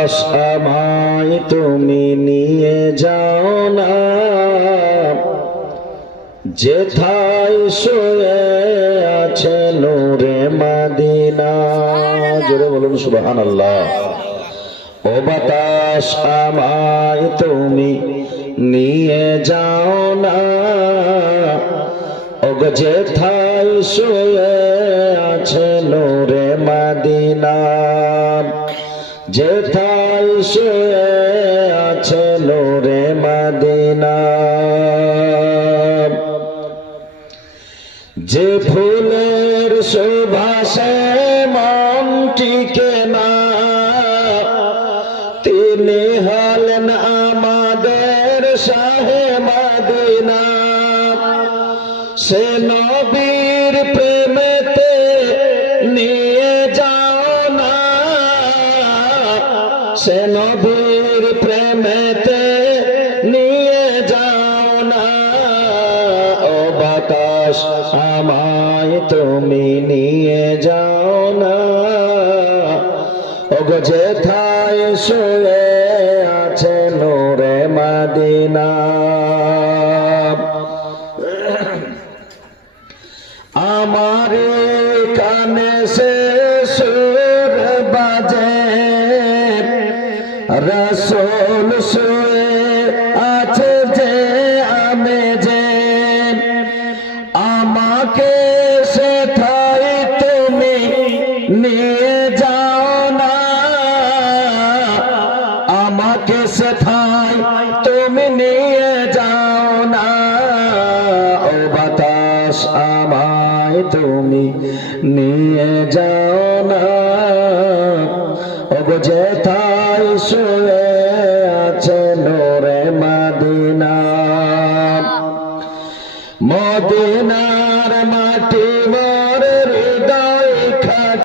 বাতাস আমায় তুমি নিয়ে যাও না, যেথায় শুয়ে আছে নূরে মদিনা। জোরে বলুন সুবহানাল্লাহ। ও বাতাস আমায় তুমি নিয়ে যাও না, ওগো যেথায় শুয়ে আছে নূরে মদিনা, যেথায় শুয়ে আছে নূরে মদিনা। যে ফুলের সুবাসে মন টিকে না, তিনি হলেন আমাদের শাহে মদিনা। সে নবীর প্রেমেতে নিয়ে যাও না, সে নবীর প্রেমেতে নিয়ে যাও না। ও বাতাস আমায় তুমি নিয়ে যাও না, ওগো যেথায় শুয়ে আছে নূরে মদিনা। আমার কানে সে সুর বাজে, রাসূল শুয়ে আছে যে আমি যে, আমাকে সেথায় তুমি নিয়ে যাও না, আমাকে সেথায় তুমি নিয়ে যাও না। ও বাতাস আমায় তুমি নিয়ে যাও না, ওগো যেথায় শুয়ে আছে নূরে মদিনা। মদিনার মাটি